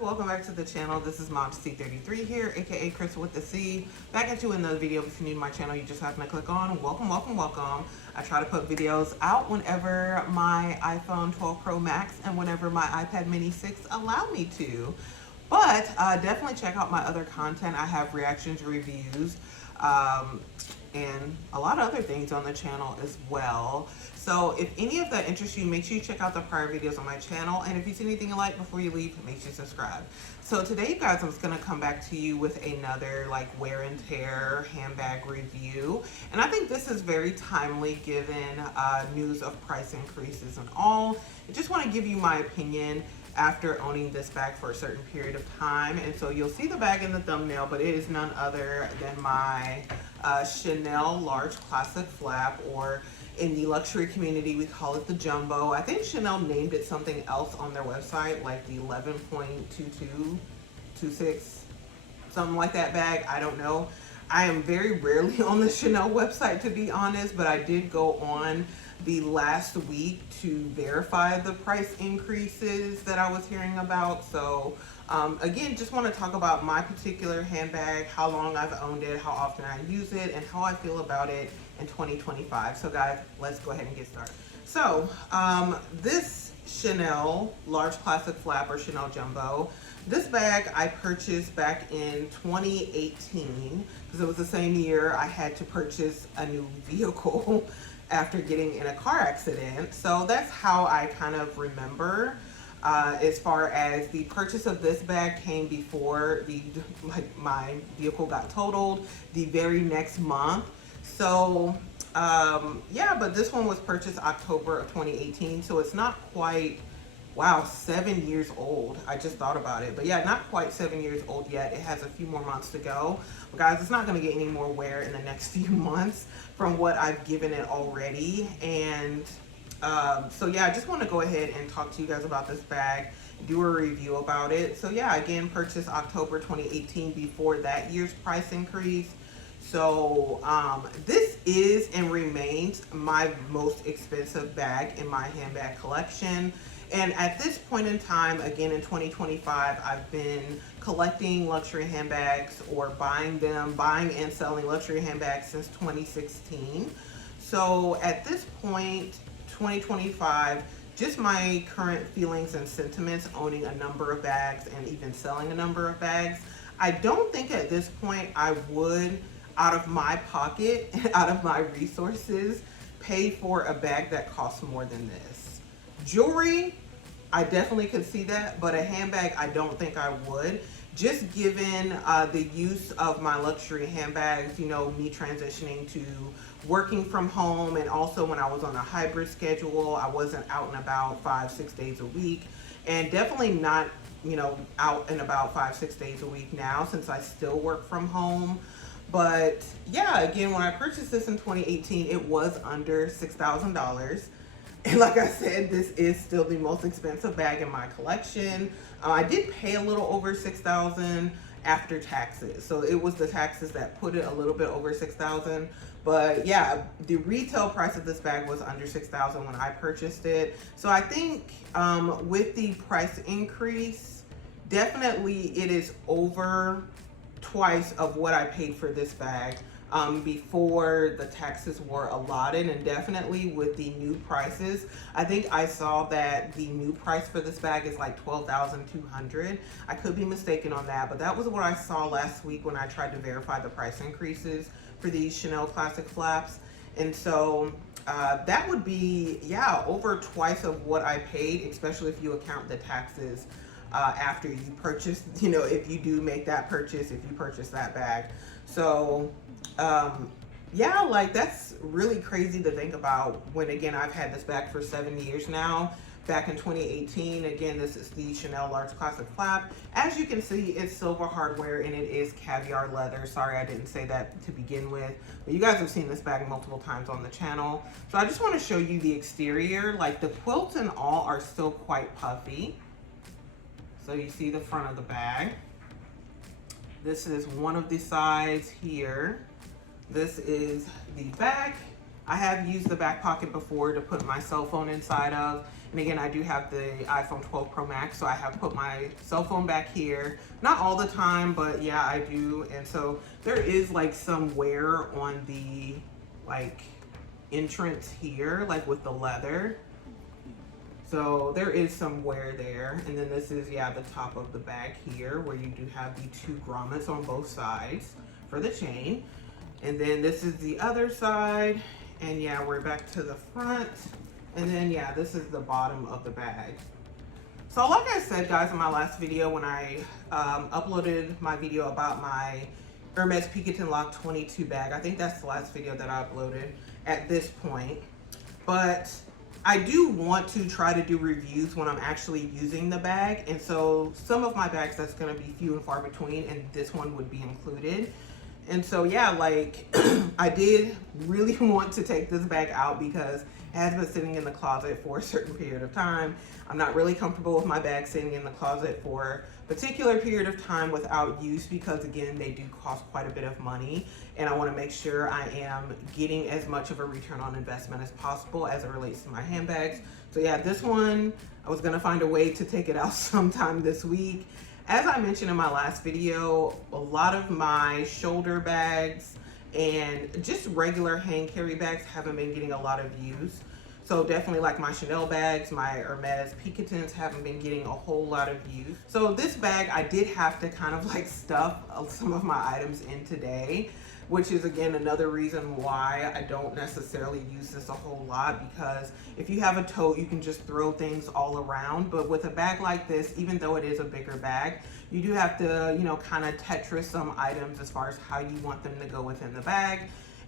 welcome back to the channel. This is Mom C33 here, aka Chris with the C. Back at you in another video. If you're new to my channel, you just happen to click on welcome. I try to put videos out whenever my iPhone 12 Pro Max and whenever my iPad Mini 6 allow me to. But definitely check out my other content. I have reactions, reviews, and a lot of other things on the channel as well. So if any of that interests you, make sure you check out the prior videos on my channel. And if you see anything you like before you leave, make sure you subscribe. So today, you guys, I'm just gonna come back to you with another like wear and tear handbag review. And I think this is very timely given news of price increases and all. I just wanna give you my opinion after owning this bag for a certain period of time. And so you'll see the bag in the thumbnail, but it is none other than my Chanel large classic flap, or in the luxury community we call it the jumbo. I think Chanel named it something else on their website, like the 11.2226, something like that bag. I don't know. I am very rarely on the Chanel website, to be honest, but I did go on the last week to verify the price increases that I was hearing about. So again, just want to talk about my particular handbag, how long I've owned it, how often I use it, and how I feel about it in 2025. So guys, let's go ahead and get started. So this Chanel large classic flap, or Chanel jumbo, this bag I purchased back in 2018 because it was the same year I had to purchase a new vehicle after getting in a car accident. So that's how I kind of remember. As far as the purchase of this bag came before my vehicle got totaled the very next month. So yeah, but this one was purchased October of 2018, so it's not quite, wow, 7 years old. I just thought about it, but yeah, not quite 7 years old yet. It has a few more months to go. But guys, it's not going to get any more wear in the next few months from what I've given it already. And so yeah, I just want to go ahead and talk to you guys about this bag, do a review about it. So yeah, again, purchased October 2018 before that year's price increase. So this is and remains my most expensive bag in my handbag collection. And at this point in time, again in 2025, I've been collecting luxury handbags, or buying and selling luxury handbags since 2016. So at this point, 2025, just my current feelings and sentiments owning a number of bags and even selling a number of bags, I don't think at this point I would, out of my pocket, out of my resources, pay for a bag that costs more than this. Jewelry, I definitely could see that, but a handbag, I don't think I would. Just given the use of my luxury handbags, you know, me transitioning to working from home, and also when I was on a hybrid schedule, I wasn't out and about 5-6 days a week, and definitely not, you know, out and about 5-6 days a week now, since I still work from home. But yeah, again, when I purchased this in 2018, it was under $6,000. And like I said, this is still the most expensive bag in my collection. I did pay a little over $6,000 after taxes. So it was the taxes that put it a little bit over $6,000. But yeah, the retail price of this bag was under $6,000 when I purchased it. So I think with the price increase, definitely it is over twice of what I paid for this bag before the taxes were allotted. And definitely with the new prices, I think I saw that the new price for this bag is like $12,200. I could be mistaken on that, but that was what I saw last week when I tried to verify the price increases for these Chanel classic flaps. And so that would be, yeah, over twice of what I paid, especially if you account the taxes after you purchase, you know, if you do make that purchase, if you purchase that bag. So yeah, like that's really crazy to think about, when again I've had this bag for 7 years now. Back in 2018, again, this is the Chanel large classic flap. As you can see, it's silver hardware and it is caviar leather. Sorry I didn't say that to begin with, but you guys have seen this bag multiple times on the channel. So I just want to show you the exterior. Like the quilts and all are still quite puffy. So you see the front of the bag. This is one of the sides here. This is the back. I have used the back pocket before to put my cell phone inside of. And again, I do have the iPhone 12 Pro Max, so I have put my cell phone back here. Not all the time, but yeah, I do. And so there is like some wear on the like entrance here, like with the leather. So there is some wear there. And then this is, yeah, the top of the bag here where you do have the two grommets on both sides for the chain. And then this is the other side. And yeah, we're back to the front. And then yeah, this is the bottom of the bag. So like I said, guys, in my last video when I uploaded my video about my Hermes Picotin Lock 22 bag, I think that's the last video that I uploaded at this point. But I do want to try to do reviews when I'm actually using the bag. And so some of my bags, that's gonna be few and far between, and this one would be included. And so yeah, like I did really want to take this bag out because it has been sitting in the closet for a certain period of time. I'm not really comfortable with my bag sitting in the closet for a particular period of time without use because again, they do cost quite a bit of money. And I wanna make sure I am getting as much of a return on investment as possible as it relates to my handbags. So yeah, this one, I was gonna find a way to take it out sometime this week. As I mentioned in my last video, a lot of my shoulder bags and just regular hand carry bags haven't been getting a lot of use. So definitely like my Chanel bags, my Hermes Picotins haven't been getting a whole lot of use. So this bag, I did have to kind of like stuff some of my items in today, which is again another reason why I don't necessarily use this a whole lot, because if you have a tote, you can just throw things all around. But with a bag like this, even though it is a bigger bag, you do have to, you know, kind of Tetris some items as far as how you want them to go within the bag.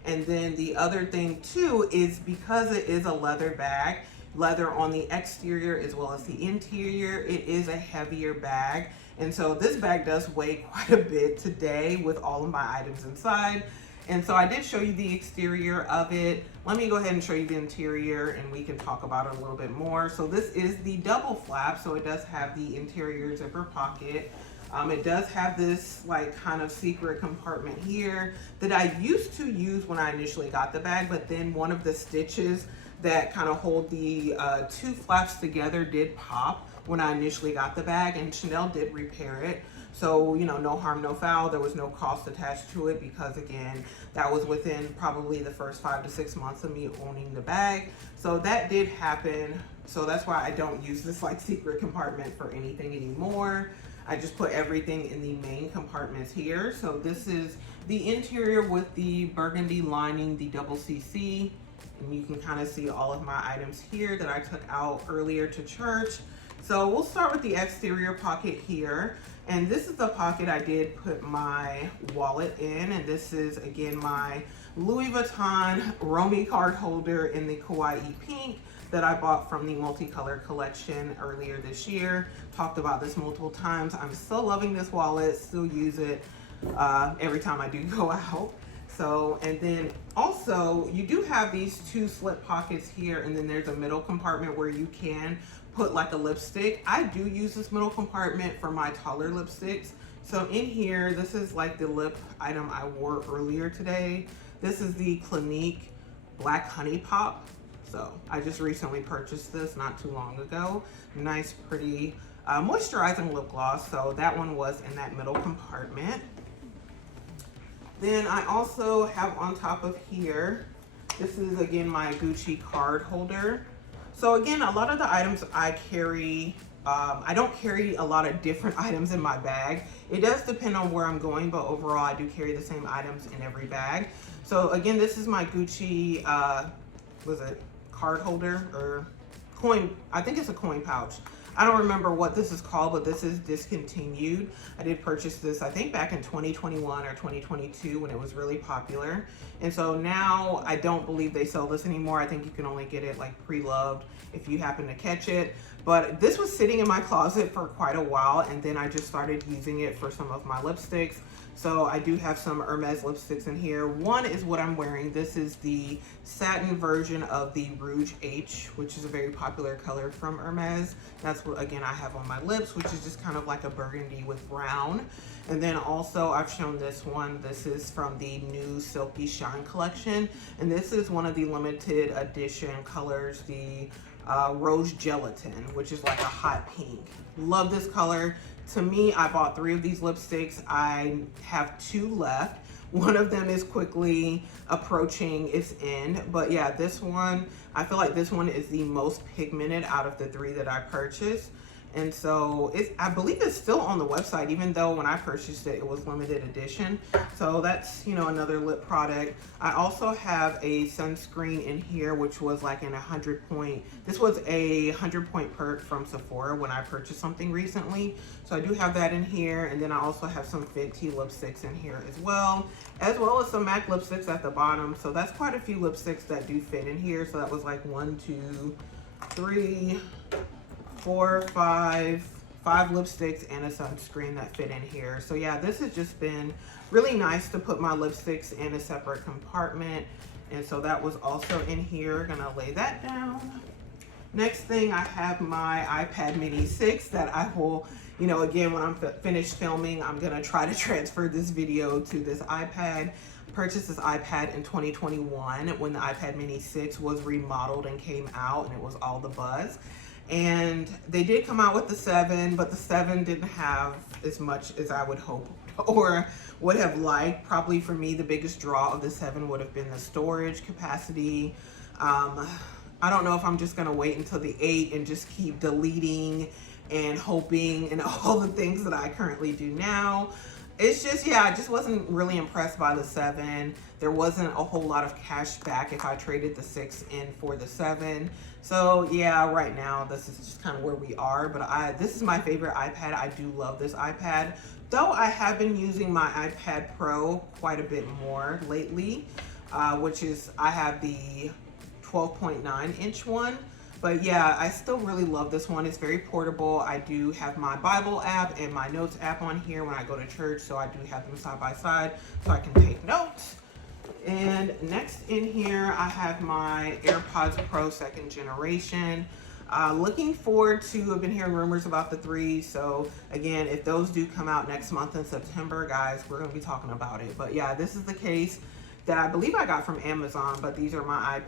And then the other thing too is because it is a leather bag, leather on the exterior as well as the interior, it is a heavier bag. And so this bag does weigh quite a bit today with all of my items inside. And so I did show you the exterior of it. Let me go ahead and show you the interior and we can talk about it a little bit more. So this is the double flap. So it does have the interior zipper pocket. It does have this like kind of secret compartment here that I used to use when I initially got the bag, but then one of the stitches that kind of hold the two flaps together did pop when I initially got the bag, and Chanel did repair it. So, you know, no harm, no foul. There was no cost attached to it because again, that was within probably the first 5 to 6 months of me owning the bag. So that did happen. So that's why I don't use this like secret compartment for anything anymore. I just put everything in the main compartments here. So this is the interior with the burgundy lining, the double CC. And you can kind of see all of my items here that I took out earlier to church. So we'll start with the exterior pocket here. And this is the pocket I did put my wallet in. And this is again my Louis Vuitton Romy card holder in the Kawaii pink that I bought from the multicolor collection earlier this year. Talked about this multiple times. I'm still loving this wallet, still use it every time I do go out. So, and then also you do have these two slip pockets here, and then there's a middle compartment where you can put like a lipstick. I do use this middle compartment for my taller lipsticks. So in here, this is like the lip item I wore earlier today. This is the Clinique Black Honey Pop. So I just recently purchased this not too long ago. Nice, pretty moisturizing lip gloss. So that one was in that middle compartment. Then I also have on top of here, this is again my Gucci card holder. So again, a lot of the items I carry, I don't carry a lot of different items in my bag. It does depend on where I'm going, but overall I do carry the same items in every bag. So again, this is my Gucci, was it card holder or coin? I think it's a coin pouch. I don't remember what this is called, but this is discontinued. I did purchase this, I think back in 2021 or 2022 when it was really popular. And so now I don't believe they sell this anymore. I think you can only get it like pre-loved if you happen to catch it. But this was sitting in my closet for quite a while, and then I just started using it for some of my lipsticks. So I do have some Hermes lipsticks in here. One is what I'm wearing. This is the satin version of the Rouge H, which is a very popular color from Hermes. That's what, again, I have on my lips, which is just kind of like a burgundy with brown. And then also I've shown this one. This is from the new Silky Shine collection. And this is one of the limited edition colors, the Rose Gelatin, which is like a hot pink. Love this color. To me, I bought 3 of these lipsticks. I have 2 left. One of them is quickly approaching its end. But yeah, this one, I feel like this one is the most pigmented out of the 3 that I purchased. And so I believe it's still on the website, even though when I purchased it, it was limited edition. So that's, you know, another lip product. I also have a sunscreen in here, which was like in 100 point. This was a 100-point perk from Sephora when I purchased something recently. So I do have that in here. And then I also have some Fenty lipsticks in here as well as some MAC lipsticks at the bottom. So that's quite a few lipsticks that do fit in here. So that was like 1, 2, 3, 4, 5 lipsticks and a sunscreen that fit in here. So yeah, this has just been really nice to put my lipsticks in a separate compartment. And so that was also in here. Gonna lay that down. Next thing, I have my iPad mini 6 that I will, you know, again, when I'm finished filming, I'm gonna try to transfer this video to this iPad. Purchased this iPad in 2021 when the iPad mini 6 was remodeled and came out, and it was all the buzz. And they did come out with the 7, but the 7 didn't have as much as I would hope or would have liked. Probably for me, the biggest draw of the 7 would have been the storage capacity. I don't know if I'm just gonna wait until the 8 and just keep deleting and hoping and all the things that I currently do now. It's just, yeah, I just wasn't really impressed by the 7. There wasn't a whole lot of cash back if I traded the 6 in for the 7. So yeah, right now this is just kind of where we are. But this is my favorite iPad. I do love this iPad. Though I have been using my iPad Pro quite a bit more lately, which is, I have the 12.9-inch one. But yeah, I still really love this one. It's very portable. I do have my Bible app and my notes app on here when I go to church. So I do have them side by side so I can take notes. And next in here, I have my AirPods Pro 2nd generation. Looking forward to, I've been hearing rumors about the 3. So again, if those do come out next month in September, guys, we're gonna be talking about it. But yeah, this is the case that I believe I got from Amazon, but these are my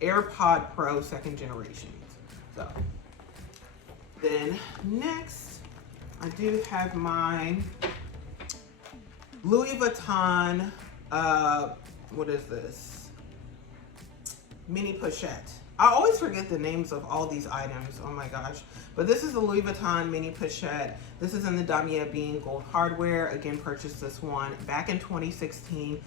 AirPod Pro 2nd generations. So then next, I do have my Louis Vuitton, what is this? Mini pochette. I always forget the names of all these items. Oh my gosh. But this is the Louis Vuitton mini pochette. This is in the Damier Bean Gold Hardware. Again, purchased this one back in 2016.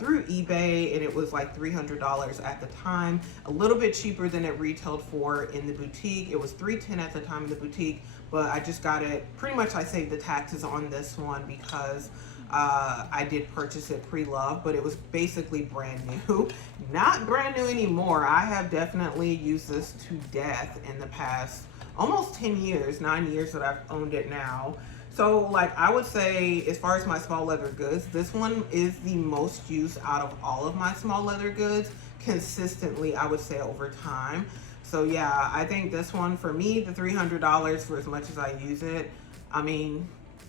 Through eBay, and it was like $300 at the time, a little bit cheaper than it retailed for in the boutique. It was $310 at the time in the boutique, but I just got it, pretty much I saved the taxes on this one because I did purchase it pre-loved, but it was basically brand new. Not brand new anymore. I have definitely used this to death in the past almost 10 years, 9 years that I've owned it now. So like I would say, as far as my small leather goods, this one is the most used out of all of my small leather goods consistently, I would say, over time. So yeah, I think this one for me, the $300 for as much as I use it, I mean,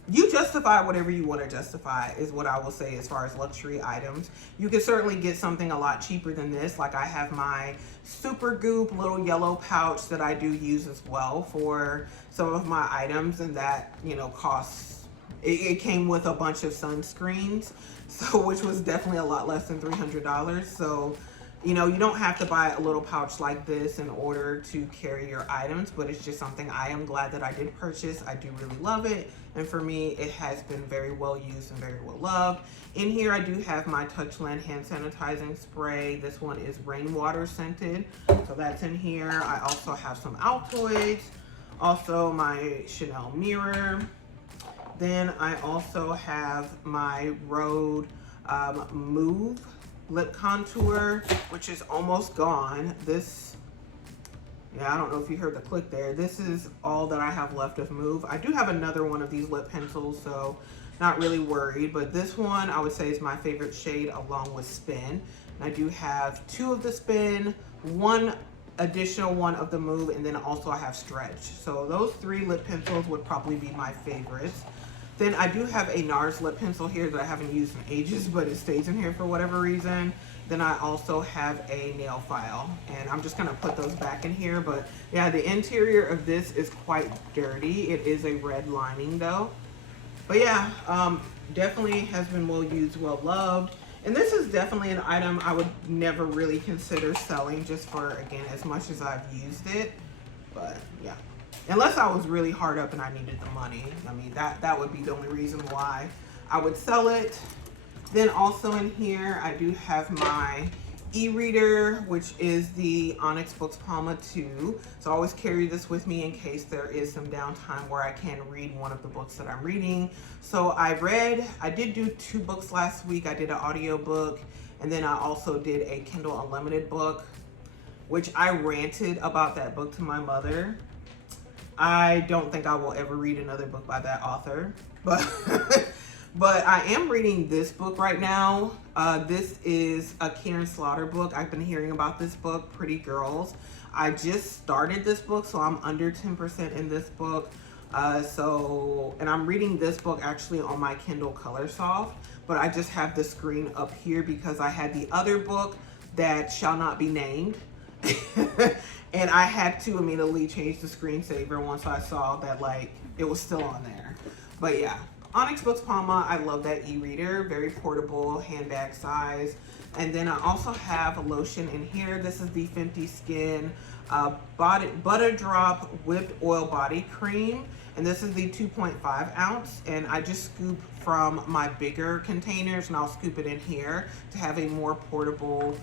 you justify whatever you want to justify is what I will say as far as luxury items. You can certainly get something a lot cheaper than this. Like I have my Super Goop little yellow pouch that I do use as well for some of my items, and that, you know, costs, it came with a bunch of sunscreens, so which was definitely a lot less than $300. So, you know, you don't have to buy a little pouch like this in order to carry your items, but it's just something I am glad that I did purchase. I do really love it. And for me, it has been very well used and very well loved. In here, I do have my Touchland hand sanitizing spray. This one is rainwater scented, so that's in here. I also have some Altoids, also my Chanel mirror. Then I also have my Rode Move lip contour, which is almost gone. This, yeah, I don't know if you heard the click there. This is all that I have left of Move. I do have another one of these lip pencils, so not really worried, but this one I would say is my favorite shade along with Spin. And I do have 2 of the Spin, 1 additional one of the Move, and then also I have Stretch. So those 3 lip pencils would probably be my favorites. Then I do have a NARS lip pencil here that I haven't used in ages, but it stays in here for whatever reason. Then I also have a nail file, and I'm just gonna put those back in here. But yeah, the interior of this is quite dirty. It is a red lining though. But yeah, definitely has been well used, well loved. And this is definitely an item I would never really consider selling, just for, again, as much as I've used it. But yeah, unless I was really hard up and I needed the money. I mean, that would be the only reason why I would sell it. Then also in here, I do have my e-reader, which is the Onyx Books Palma 2. So I always carry this with me in case there is some downtime where I can't read one of the books that I'm reading. So I did do 2 books last week. I did an audio book, and then I also did a Kindle Unlimited book, which I ranted about that book to my mother. I don't think I will ever read another book by that author, but but I am reading this book right now. This is a Karen Slaughter book. I've been hearing about this book, Pretty Girls. I just started this book, so I'm under 10% in this book. And I'm reading this book actually on my Kindle Colorsoft, but I just have the screen up here because I had the other book that shall not be named. And I had to immediately change the screensaver once I saw that like it was still on there. But yeah, Onyx Books Palma, I love that e-reader, very portable, handbag size. And then I also have a lotion in here. This is the Fenty Skin Butter Drop Whipped Oil Body Cream. And this is the 2.5 ounce. And I just scoop from my bigger containers, and I'll scoop it in here to have a more portable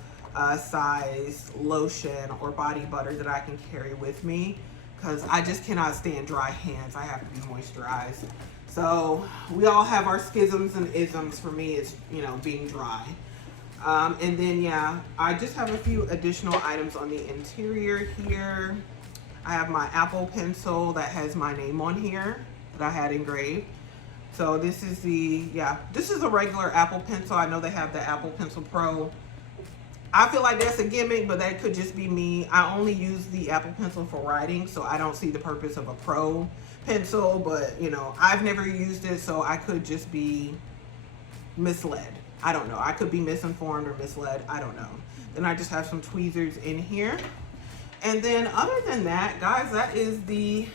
size lotion or body butter that I can carry with me, because I just cannot stand dry hands. I have to be moisturized. So we all have our schisms and isms. For me, it's, you know, being dry. And then yeah, I just have a few additional items on the interior here. I have my Apple pencil that has my name on here that I had engraved. So this is this is a regular Apple pencil. I know they have the Apple Pencil Pro. I feel like that's a gimmick, but that could just be me. I only use the Apple Pencil for writing, so I don't see the purpose of a Pro pencil, but you know, I've never used it, so I could just be misled. I don't know. I could be misinformed or misled. I don't know. Then I just have some tweezers in here. And then other than that, guys, that is the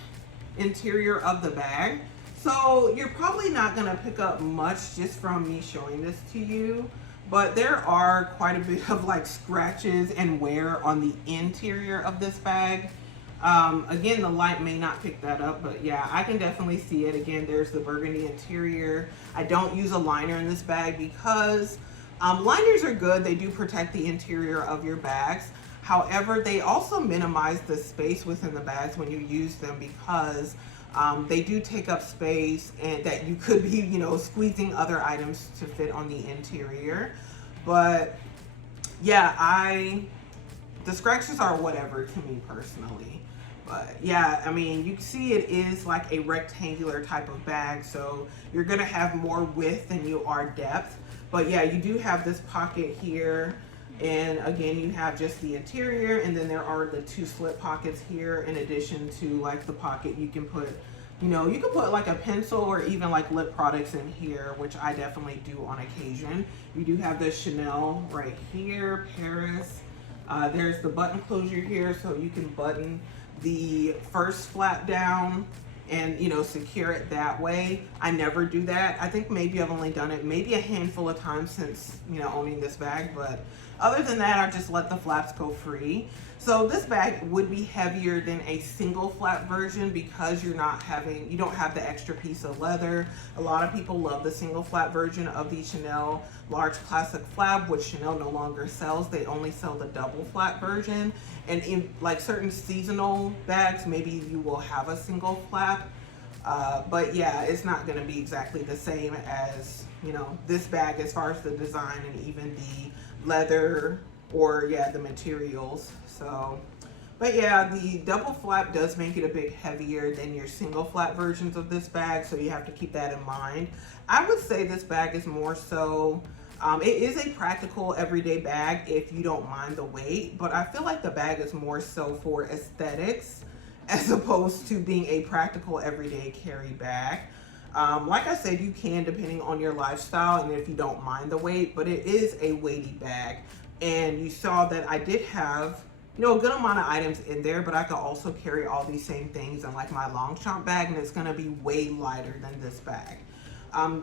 interior of the bag. So you're probably not going to pick up much just from me showing this to you. But there are quite a bit of like scratches and wear on the interior of this bag. Again, the light may not pick that up, but yeah, I can definitely see it. Again, there's the burgundy interior. I don't use a liner in this bag because liners are good. They do protect the interior of your bags. However, they also minimize the space within the bags when you use them, because they do take up space, and that you could be, you know, squeezing other items to fit on the interior. But yeah, the scratches are whatever to me personally. But yeah, I mean, you can see it is like a rectangular type of bag, so you're gonna have more width than you are depth. But yeah, you do have this pocket here. And again, you have just the interior, and then there are the 2 slip pockets here, in addition to like the pocket you can put, you know, you can put like a pencil or even like lip products in here, which I definitely do on occasion. You do have the Chanel right here, Paris. There's the button closure here, so you can button the first flap down and, you know, secure it that way. I never do that. I think maybe I've only done it maybe a handful of times since, you know, owning this bag, but other than that, I just let the flaps go free. So this bag would be heavier than a single flap version because you don't have the extra piece of leather. A lot of people love the single flap version of the Chanel large classic flap, which Chanel no longer sells. They only sell the double flap version. And in like certain seasonal bags, maybe you will have a single flap. But yeah, it's not gonna be exactly the same as, you know, this bag as far as the design and even the leather or yeah, the materials. So, but yeah, the double flap does make it a bit heavier than your single flap versions of this bag, so you have to keep that in mind. I would say this bag is more so, it is a practical everyday bag if you don't mind the weight, but I feel like the bag is more so for aesthetics as opposed to being a practical everyday carry bag. Like I said, you can depending on your lifestyle and if you don't mind the weight, but it is a weighty bag. And you saw that I did have, a good amount of items in there, but I could also carry all these same things in like my Longchamp bag, and it's gonna be way lighter than this bag.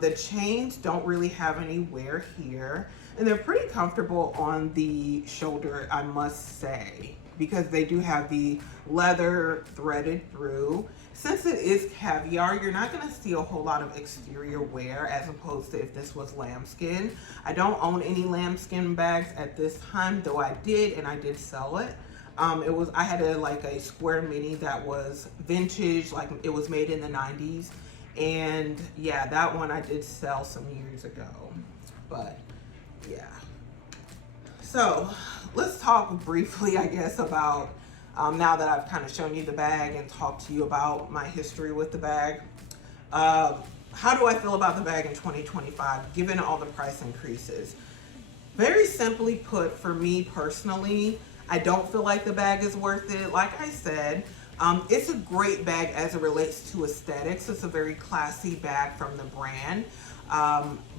The chains don't really have any wear here, and they're pretty comfortable on the shoulder, I must say, because they do have the leather threaded through. Since it is caviar, you're not going to see a whole lot of exterior wear as opposed to if this was lambskin. I don't own any lambskin bags at this time, though I did, and I did sell it. I had a square mini that was vintage, like it was made in the 90s. And yeah, that one I did sell some years ago, but yeah. So let's talk briefly, I guess, about now that I've kind of shown you the bag and talked to you about my history with the bag. How do I feel about the bag in 2025, given all the price increases? Very simply put, for me personally, I don't feel like the bag is worth it. Like I said, it's a great bag as it relates to aesthetics. It's a very classy bag from the brand.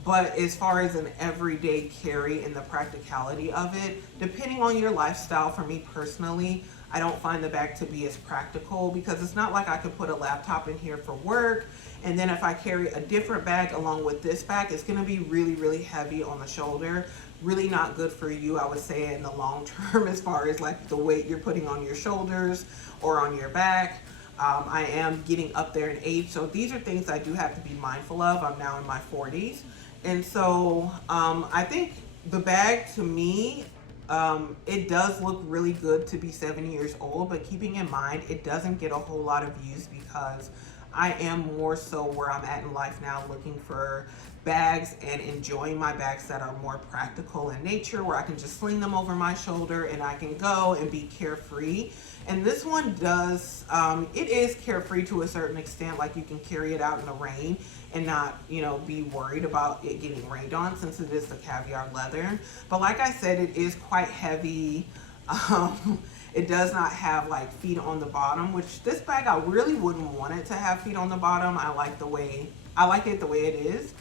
But as far as an everyday carry and the practicality of it, depending on your lifestyle, for me personally, I don't find the bag to be as practical, because it's not like I could put a laptop in here for work, and then if I carry a different bag along with this bag, it's going to be really, really heavy on the shoulder. Really not good for you, I would say, in the long term, as far as like the weight you're putting on your shoulders or on your back. I am getting up there in age, so these are things I do have to be mindful of. I'm now in my 40s. And so I think the bag, to me, it does look really good to be 7 years old, but keeping in mind, it doesn't get a whole lot of use, because I am more so where I'm at in life now, looking for bags and enjoying my bags that are more practical in nature, where I can just sling them over my shoulder and I can go and be carefree. And this one does, it is carefree to a certain extent. Like, you can carry it out in the rain and not, be worried about it getting rained on, since it is the caviar leather. But like I said, it is quite heavy. It does not have like feet on the bottom, which this bag, I really wouldn't want it to have feet on the bottom. I like it the way it is.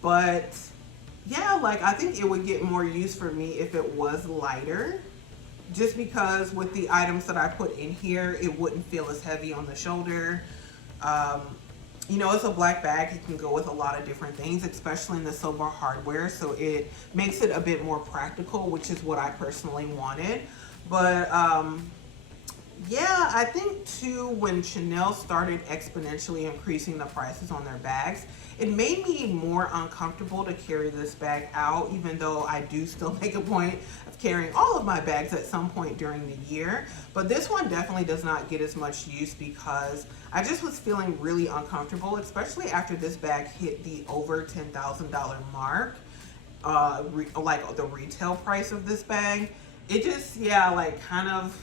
But yeah, like, I think it would get more use for me if it was lighter, just because with the items that I put in here, it wouldn't feel as heavy on the shoulder. It's a black bag. It can go with a lot of different things, especially in the silver hardware. So it makes it a bit more practical, which is what I personally wanted. But yeah, I think too, when Chanel started exponentially increasing the prices on their bags, it made me more uncomfortable to carry this bag out, even though I do still make a point of carrying all of my bags at some point during the year. But this one definitely does not get as much use, because I just was feeling really uncomfortable, especially after this bag hit the over $10,000 mark, like the retail price of this bag. It just, kind of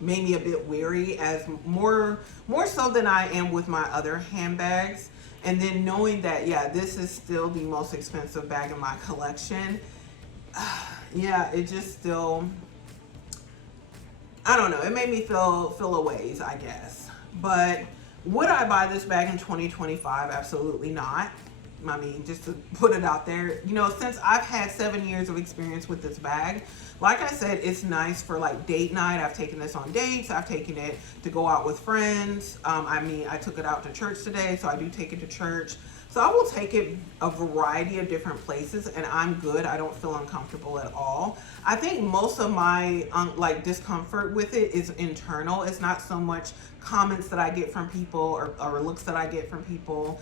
made me a bit weary, as more so than I am with my other handbags. And then knowing that, this is still the most expensive bag in my collection, it just still, I don't know, it made me feel a ways, I guess. But would I buy this bag in 2025? Absolutely not. I mean, just to put it out there, since I've had 7 years of experience with this bag, like I said, it's nice for like date night. I've taken this on dates. I've taken it to go out with friends. I took it out to church today, so I do take it to church. So I will take it a variety of different places, and I'm good. I don't feel uncomfortable at all. I think most of my discomfort with it is internal. It's not so much comments that I get from people or looks that I get from people.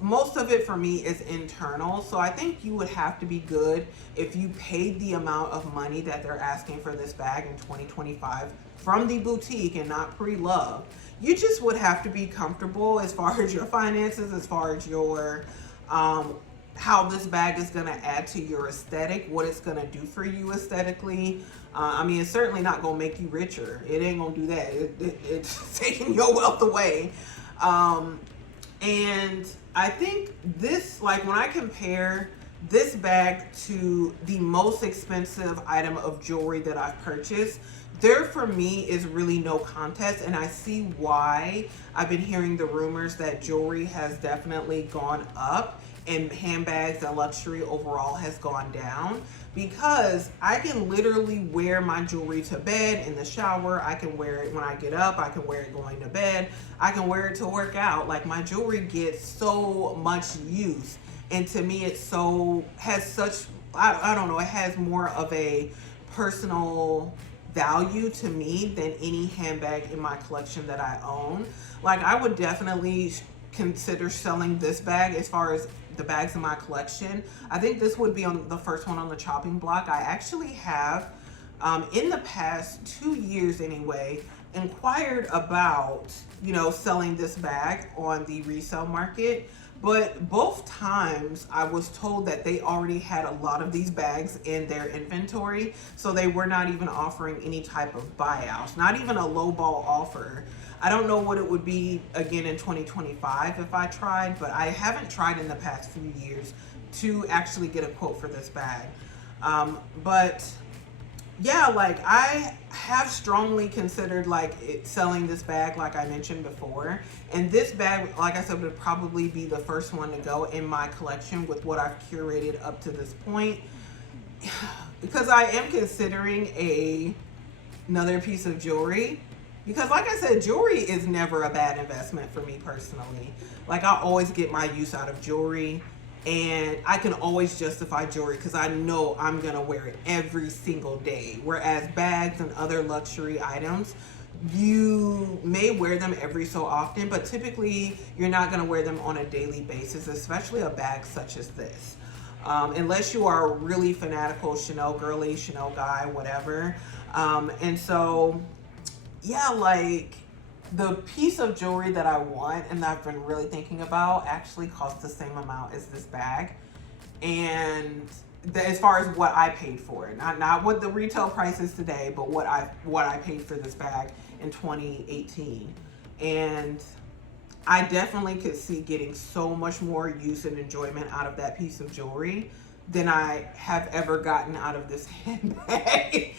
Most of it for me is internal. So I think you would have to be good if you paid the amount of money that they're asking for this bag in 2025 from the boutique and not pre-loved. You just would have to be comfortable as far as your finances, as far as your how this bag is going to add to your aesthetic, what it's going to do for you aesthetically. It's certainly not going to make you richer. It ain't going to do that. It's taking your wealth away. And I think this, like, when I compare this bag to the most expensive item of jewelry that I've purchased, there for me is really no contest. And I see why. I've been hearing the rumors that jewelry has definitely gone up and handbags and luxury overall has gone down, because I can literally wear my jewelry to bed, in the shower, I can wear it when I get up, I can wear it going to bed, I can wear it to work out. Like, my jewelry gets so much use, and to me it's so, has such, I don't know, it has more of a personal value to me than any handbag in my collection that I own. Like, I would definitely consider selling this bag as far as the bags in my collection. I think this would be on the first one on the chopping block. I actually have, in the past 2 years anyway, inquired about, selling this bag on the resale market. But both times I was told that they already had a lot of these bags in their inventory. So they were not even offering any type of buyouts, not even a lowball offer. I don't know what it would be again in 2025 if I tried, but I haven't tried in the past few years to actually get a quote for this bag. But yeah, like, I have strongly considered selling this bag, like I mentioned before. And this bag, like I said, would probably be the first one to go in my collection with what I've curated up to this point. Because I am considering another piece of jewelry. Because like I said, jewelry is never a bad investment for me personally. Like, I always get my use out of jewelry. And I can always justify jewelry because I know I'm going to wear it every single day. Whereas bags and other luxury items, you may wear them every so often, but typically you're not going to wear them on a daily basis, especially a bag such as this. Unless you are a really fanatical Chanel girly, Chanel guy, whatever. And so, yeah, like, the piece of jewelry that I want and that I've been really thinking about actually costs the same amount as this bag. And as far as what I paid for it, not what the retail price is today, but what I paid for this bag in 2018. And I definitely could see getting so much more use and enjoyment out of that piece of jewelry than I have ever gotten out of this handbag.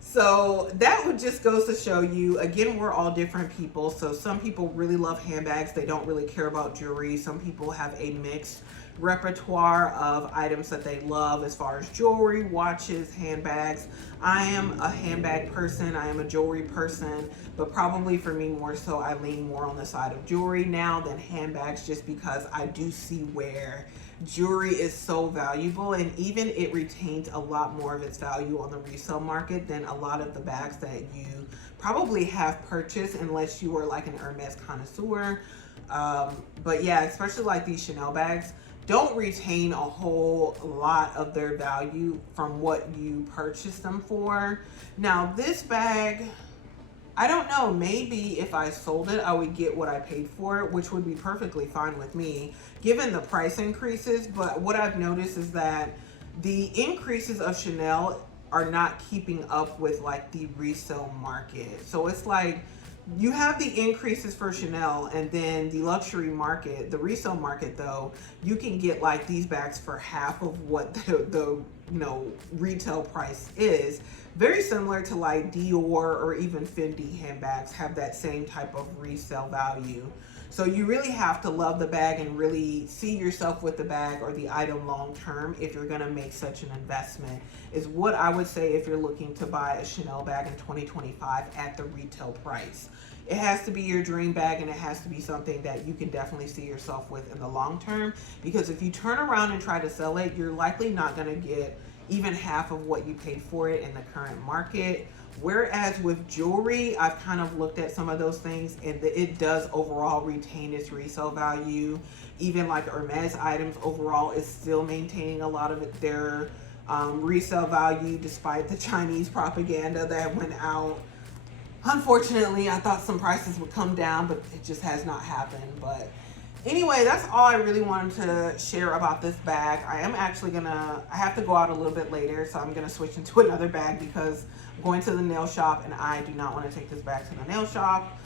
So that would just goes to show you, again, we're all different people. So some people really love handbags. They don't really care about jewelry. Some people have a mixed repertoire of items that they love as far as jewelry, watches, handbags. I am a handbag person. I am a jewelry person, but probably for me more so, I lean more on the side of jewelry now than handbags, just because I do see where jewelry is so valuable, and even it retains a lot more of its value on the resale market than a lot of the bags that you probably have purchased, unless you are like an Hermes connoisseur. But yeah, especially like these Chanel bags don't retain a whole lot of their value from what you purchased them for. Now this bag, I don't know, maybe if I sold it, I would get what I paid for it, which would be perfectly fine with me, given the price increases. But what I've noticed is that the increases of Chanel are not keeping up with like the resale market. So it's like you have the increases for Chanel, and then the luxury market, the resale market though, you can get like these bags for half of what the retail price is. Very similar to like Dior or even Fendi handbags have that same type of resale value. So you really have to love the bag and really see yourself with the bag or the item long term if you're gonna make such an investment, is what I would say if you're looking to buy a Chanel bag in 2025 at the retail price. It has to be your dream bag, and it has to be something that you can definitely see yourself with in the long term, because if you turn around and try to sell it, you're likely not gonna get even half of what you paid for it in the current market. Whereas with jewelry, I've kind of looked at some of those things, and it does overall retain its resale value. Even like Hermes items overall is still maintaining a lot of their resale value, despite the Chinese propaganda that went out. Unfortunately, I thought some prices would come down, but it just has not happened. But anyway, that's all I really wanted to share about this bag. I have to go out a little bit later, so I'm gonna switch into another bag because I'm going to the nail shop, and I do not want to take this bag to the nail shop.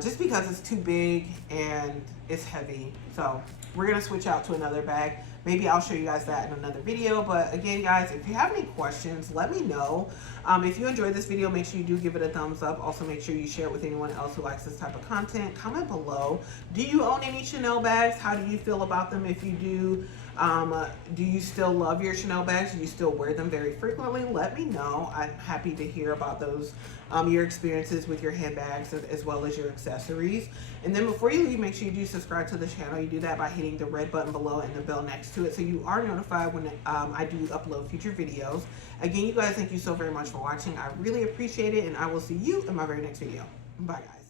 just because it's too big and it's heavy. So we're gonna switch out to another bag. Maybe I'll show you guys that in another video. But again, guys, if you have any questions, let me know. If you enjoyed this video, make sure you do give it a thumbs up. Also, make sure you share it with anyone else who likes this type of content. Comment below. Do you own any Chanel bags? How do you feel about them? If you do you still love your Chanel bags? Do you still wear them very frequently? Let me know. I'm happy to hear about those, your experiences with your handbags as well as your accessories. And then before you leave, make sure you do subscribe to the channel. You do that by hitting the red button below and the bell next to it so you are notified when I do upload future videos. Again, you guys, thank you so very much for watching. I really appreciate it, and I will see you in my very next video. Bye, guys.